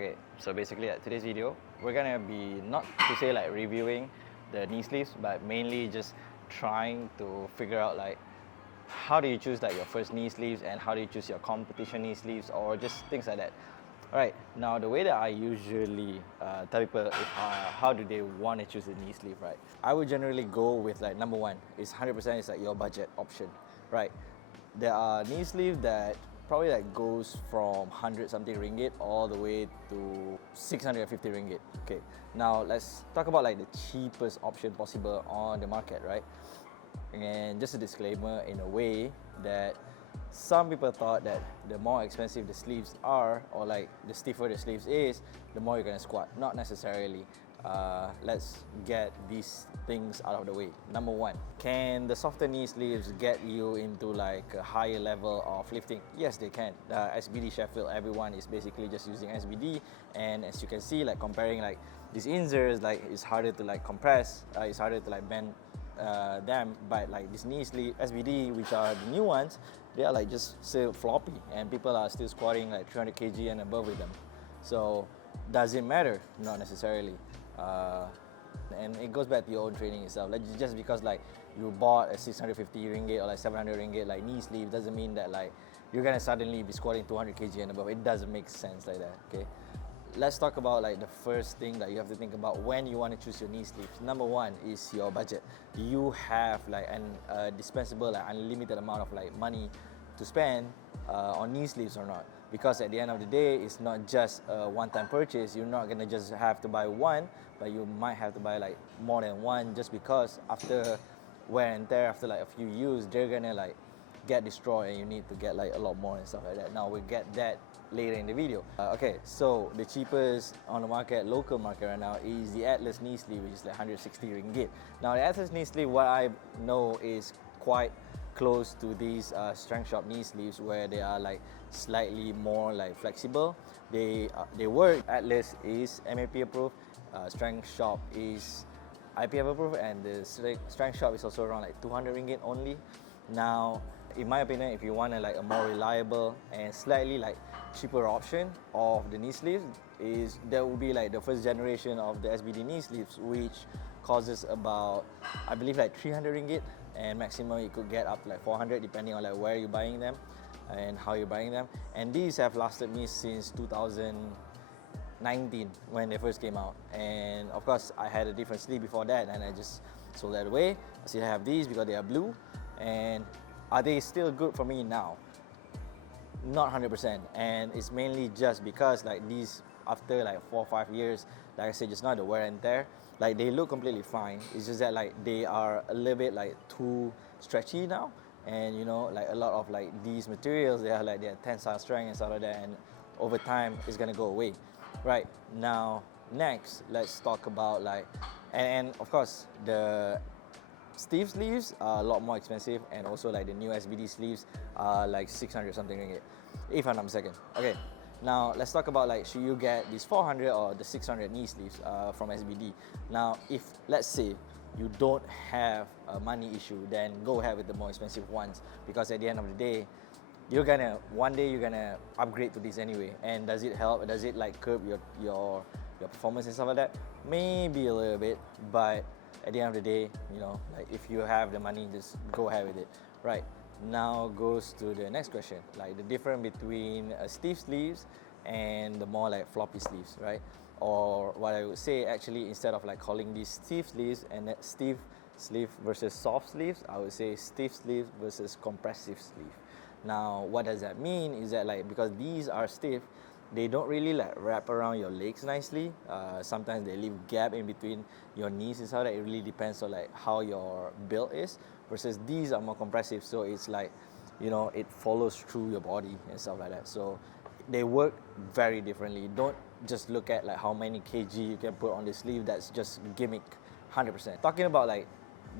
Okay, so basically today's video, we're gonna be not to say like reviewing the knee sleeves, but mainly just trying to figure out like how do you choose like your first knee sleeves and how do you choose your competition knee sleeves or just things like that. Alright, now the way that I usually tell people if, how do they want to choose the knee sleeve, right? I would generally go with like number one is 100% is like your budget option, right? There are knee sleeves that probably like goes from 100 something ringgit all the way to 650 ringgit. Okay, now let's talk about like the cheapest option possible on the market, right? And just a disclaimer in a way that some people thought that the more expensive the sleeves are, or like the stiffer the sleeves is, the more you're gonna squat. Not necessarily. Let's get these things out of the way. Number one, can the softer knee sleeves get you into like a higher level of lifting? Yes, they can. SBD Sheffield, everyone is basically just using SBD, and as you can see, like comparing like these inserts, like it's harder to like compress, it's harder to like bend them, but like this knee sleeve SBD, which are the new ones, they are like just still floppy, and people are still squatting like 300 kg and above with them. So does it matter? Not necessarily. And it goes back to your own training itself. Like just because like you bought a 650 ringgit or like 700 ringgit like knee sleeve doesn't mean that like you're gonna suddenly be squatting 200 kg and above. It doesn't make sense like that. Okay. Let's talk about like the first thing that you have to think about when you want to choose your knee sleeves. Number one is your budget. Do you have like an dispensable, like unlimited amount of like money to spend on knee sleeves or not? Because at the end of the day, it's not just a one-time purchase. You're not gonna just have to buy one, but you might have to buy like more than one, just because after wear and tear, after like a few use, they're gonna like get destroyed and you need to get like a lot more and stuff like that. Now we'll get that later in the video. Okay, so the cheapest on the market, local market right now, is the Atlas knee sleeve, which is like 160 ringgit. Now the Atlas knee sleeve, what I know is quite close to these Strength Shop knee sleeves, where they are like slightly more like flexible. They work. Atlas is MAP approved, Strength Shop is IPF approved, and the Strength Shop is also around like 200 ringgit only. Now, in my opinion, if you want a, like a more reliable and slightly like cheaper option of the knee sleeves, is that would be like the first generation of the SBD knee sleeves, which causes about, I believe, like 300 ringgit, and maximum you could get up to like 400 depending on like where you're buying them and how you're buying them. And these have lasted me since 2019 when they first came out, and of course I had a different sleeve before that and I just sold that away. I still have these because they are blue. And are they still good for me now? Not 100%, and it's mainly just because like these, after like 4 or 5 years, like I said just now, the wear and tear, like they look completely fine. It's just that like they are a little bit like too stretchy now, and you know, like a lot of like these materials, they are like their tensile strength and stuff like that, and over time it's gonna go away. Right, now next let's talk about like, and of course the stiff sleeves are a lot more expensive, and also like the new SBD sleeves are like 600 something ringgit, if I'm not mistaken. Okay, now let's talk about like, should you get these 400 or the 600 knee sleeves from SBD? Now, if let's say you don't have a money issue, then go ahead with the more expensive ones, because at the end of the day, one day you're gonna upgrade to this anyway. And does it help? Does it like curb your performance and stuff like that? Maybe a little bit, but at the end of the day, you know, like if you have the money, just go ahead with it. Right, now goes to the next question, like the difference between stiff sleeves and the more like floppy sleeves, right? Or what I would say, actually, instead of like calling these stiff sleeves and stiff sleeve versus soft sleeves, I would say stiff sleeve versus compressive sleeve. Now what does that mean is that like, because these are stiff, they don't really like wrap around your legs nicely. Sometimes they leave gap in between your knees and so that. It really depends on like how your build is, versus these are more compressive, so it's like, you know, it follows through your body and stuff like that. So they work very differently. Don't just look at like how many kg you can put on the sleeve. That's just gimmick, 100%. Talking about like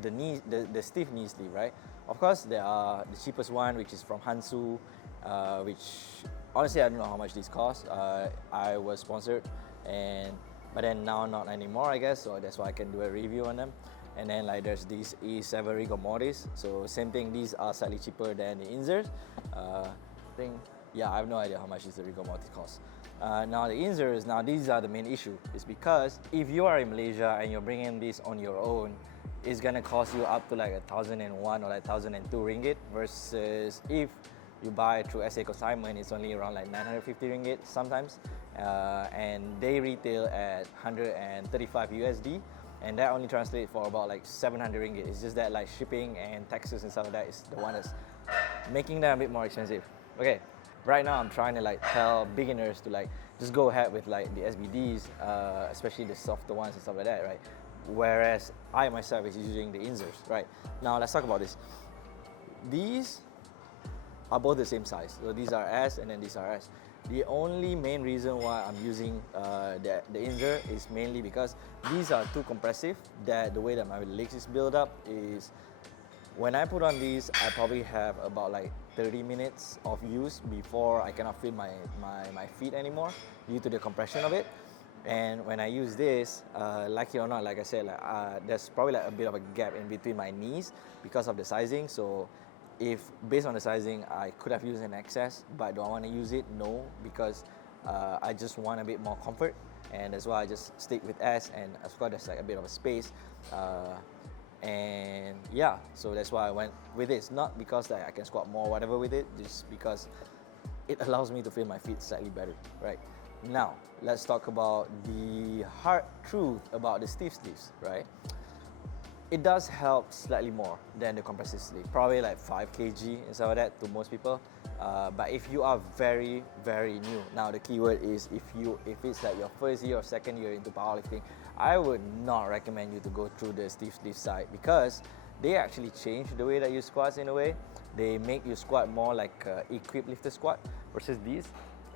the stiff knee sleeve, right? Of course, there are the cheapest one, which is from Hansu, which honestly I don't know how much these cost. I was sponsored, but then now not anymore, I guess, so that's why I can do a review on them. And then like there's these E7 rigor mortis, so same thing, these are slightly cheaper than the inserts. I think Yeah, I have no idea how much is the rigor mortis cost. Now the inserts, now these are the main issue. It's because if you are in Malaysia and you're bringing this on your own, it's gonna cost you up to like 1,001 or like 1,002 ringgit, versus if you buy through SA consignment, it's only around like 950 ringgit sometimes, and they retail at 135 USD, and that only translates for about like 700 ringgit. It's just that like shipping and taxes and stuff like that is the one that's making them a bit more expensive. Okay, right now I'm trying to like tell beginners to like just go ahead with like the SBDs, especially the softer ones and stuff like that, right? Whereas I myself is using the inserts, right? Now let's talk about this. These are both the same size. So these are S and then these are S. The only main reason why I'm using the insert is mainly because these are too compressive, that the way that my legs is built up is, when I put on these, I probably have about like 30 minutes of use before I cannot feel my feet anymore due to the compression of it. And when I use this, like it or not, like I said, like, there's probably like a bit of a gap in between my knees because of the sizing. So if based on the sizing, I could have used an XS, but do I want to use it? No, because I just want a bit more comfort, and that's why I just stick with S. And of course, there's like a bit of a space, and yeah, so that's why I went with this. Not because like, I can squat more, whatever with it, just because it allows me to feel my feet slightly better, right? Now, let's talk about the hard truth about the stiff sleeves, right? It does help slightly more than the compressive sleeve, probably like 5 kg and stuff like that to most people. But if you are very, very new, now the keyword is if it's like your first year or second year into powerlifting, I would not recommend you to go through the stiff sleeve side, because they actually change the way that you squat in a way. They make you squat more like equipped lifter squat versus these.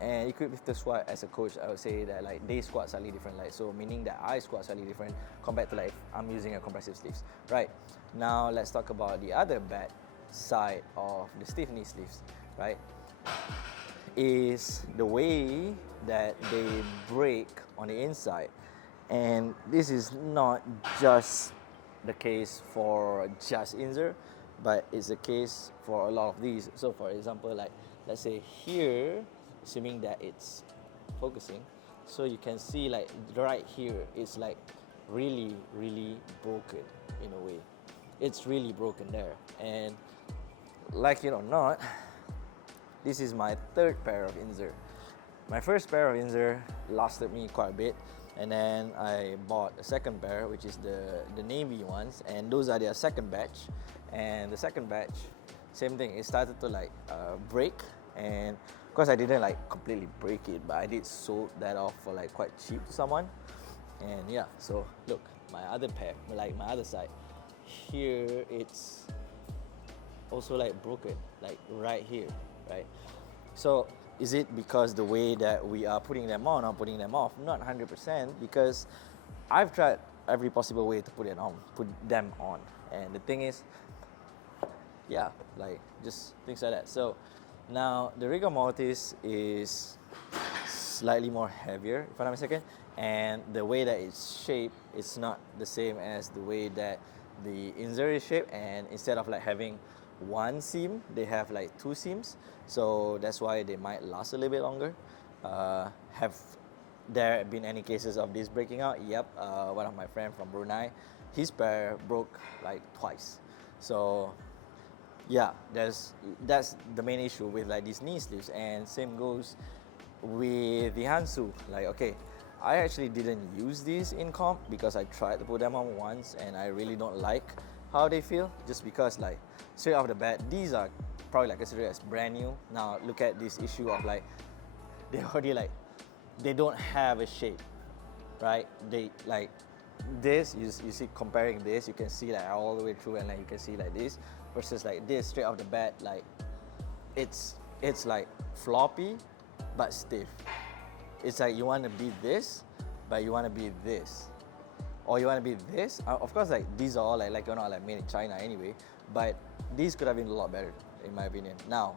And equipped lifter squat, as a coach, I would say that like they squat slightly different, like so meaning that I squat slightly different compared to like if I'm using a compressive sleeves. Right, now let's talk about the other bad side of the stiff knee sleeves, right? Is the way that they break on the inside. And this is not just the case for just insert, but it's the case for a lot of these. So for example, like let's say here, assuming that it's focusing, so you can see like right here, it's like really, really broken in a way. It's really broken there. And like it or not, this is my third pair of insert. My first pair of insert lasted me quite a bit, and then I bought a second pair, which is the navy ones, and those are their second batch. And the second batch, same thing, it started to like break, and of course I didn't like completely break it, but I did sold that off for like quite cheap to someone. And yeah, so look, my other pair, like my other side, here it's also like broken, like right here, right? So is it because the way that we are putting them on or putting them off? Not 100%, because I've tried every possible way to put them on. And the thing is, yeah, like just things like that. So now the rigor mortis is slightly more heavier, if I'm not mistaken, and the way that it's shaped, it's not the same as the way that the insert is shaped. And instead of like having one seam, they have like 2 seams, so that's why they might last a little bit longer. Have there been any cases of this breaking out? Yep, one of my friends from Brunei, his pair broke like twice. So yeah, that's the main issue with like these knee sleeves. And same goes with the Hansu. Like, okay, I actually didn't use these in comp because I tried to put them on once and I really don't like how they feel, just because like straight off the bat, these are probably like considered as brand new. Now look at this issue of like, they already like, they don't have a shape, right? They like this, you see comparing this, you can see like all the way through, and like you can see like this versus like this straight off the bat, like it's like floppy but stiff. It's like you want to be this, but you want to be this, or you want to be this. Of course, like these are all like you're not like made in China anyway, but these could have been a lot better in my opinion. Now,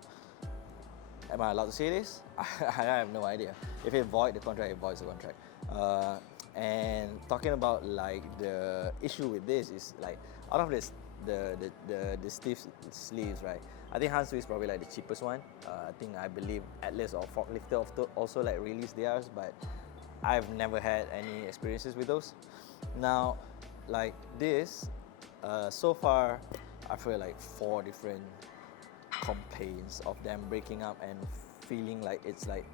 am I allowed to say this? I have no idea. If it void the contract, it voids the contract. And talking about like the issue with this is like, out of this the stiff sleeves, right? I think Hansu is probably like the cheapest one. I believe Atlas or Forklifter also like release theirs, but I've never had any experiences with those. Now, like this, so far, I feel like 4 different complaints of them breaking up and feeling like it's like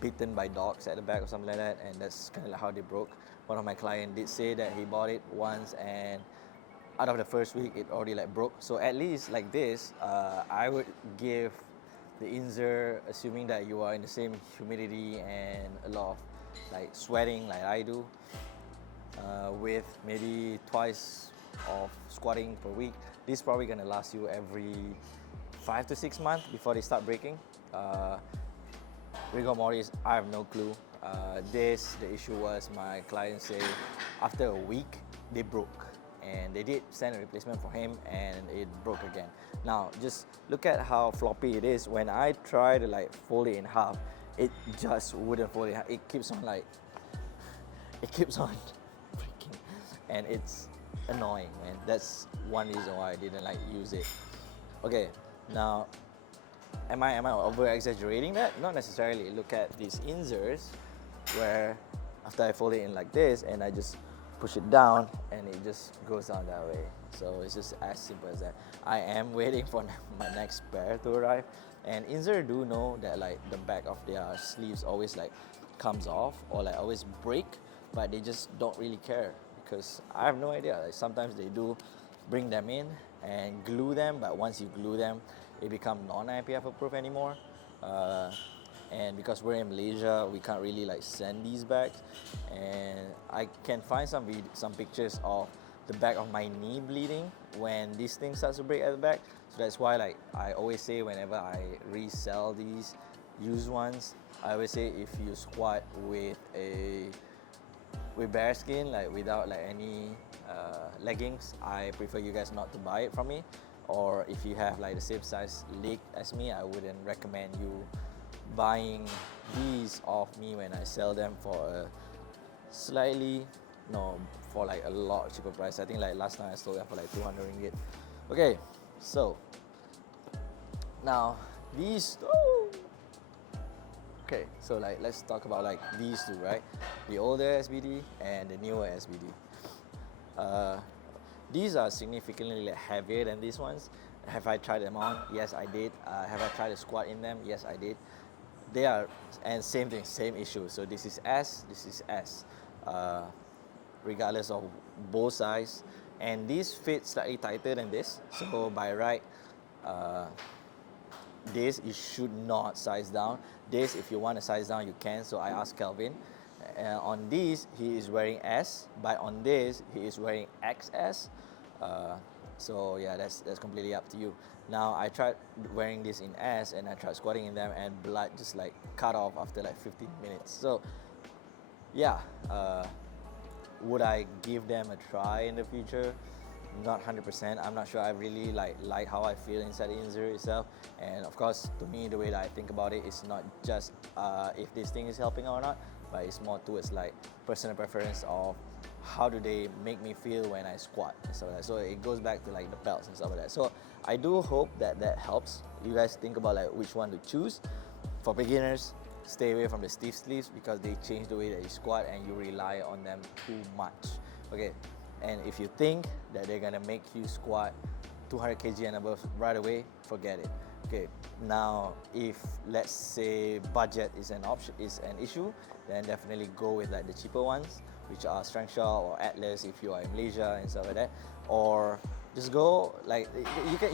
bitten by dogs at the back or something like that, and that's kind of like how they broke. One of my clients did say that he bought it once and out of the first week it already like broke. So at least like this, I would give the Inzer, assuming that you are in the same humidity and a lot of like sweating like I do, with maybe twice of squatting per week, this is probably gonna last you every 5 to 6 months before they start breaking. Rigor mortis, I have no clue. The issue was my client say after a week they broke, and they did send a replacement for him and it broke again. Now just look at how floppy it is. When I try to like fold it in half, it just wouldn't fold it in half. It keeps on breaking, and it's annoying, man. That's one reason why I didn't like use it. Okay, now am I over exaggerating that? Not necessarily. Look at these Inzers where after I fold it in like this and I just push it down and it just goes down that way. So it's just as simple as that. I am waiting for my next pair to arrive, and Inzer do know that like the back of their sleeves always like comes off or like always break, but they just don't really care because I have no idea. Like sometimes they do bring them in and glue them, but once you glue them, it becomes non-IPF approved anymore. And because we're in Malaysia, we can't really like send these back. And I can find some pictures of the back of my knee bleeding when this thing starts to break at the back. So that's why like I always say whenever I resell these used ones, I always say if you squat with bare skin, like without like any leggings, I prefer you guys not to buy it from me. Or if you have like the same size leg as me, I wouldn't recommend you buying these off me when I sell them for for like a lot cheaper price. I think like last time I sold them for like 200 ringgit. Okay, so now these. Okay, so like let's talk about like these two, right? The older SBD and the newer SBD. These are significantly heavier than these ones. Have I tried them on? Yes, I did. Have I tried to squat in them? Yes, I did. They are, and same thing, same issue. So this is S, this is S, regardless of both size. And these fit slightly tighter than this. So by right, this you should not size down. This, if you want to size down, you can. So I asked Kelvin. On these, he is wearing S, but on this, he is wearing XS. So yeah, that's completely up to you. Now I tried wearing this in S and I tried squatting in them, and blood just like cut off after like 15 minutes. So yeah, would I give them a try in the future? Not 100%. I'm not sure I really like how I feel inside the Inzer itself. And of course, to me, the way that I think about it is not just if this thing is helping or not, but it's more towards like personal preference of how do they make me feel when I squat and stuff like that. So it goes back to like the belts and stuff like that. So I do hope that helps you guys think about like which one to choose. For beginners, stay away from the stiff sleeves because they change the way that you squat and you rely on them too much. Okay, and if you think that they're gonna make you squat 200 kg and above right away, forget it. Okay, now if let's say budget is an issue, then definitely go with like the cheaper ones, which are Strength Shop or Atlas if you are in Malaysia and stuff like that. Or just go like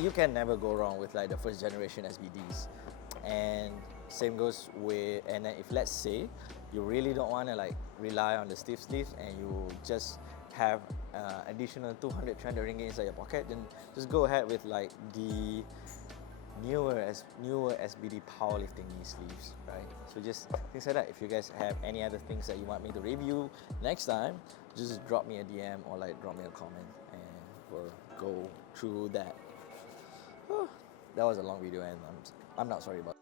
you can never go wrong with like the first generation SBDs. And same goes with, and then if let's say you really don't want to like rely on the stiff sleeves and you just have additional 200-300 ringgit inside your pocket, then just go ahead with like the newer SBD powerlifting knee sleeves, right? So just things like that. If you guys have any other things that you want me to review next time, just drop me a DM or like drop me a comment and we'll go through that. That was a long video and I'm not sorry about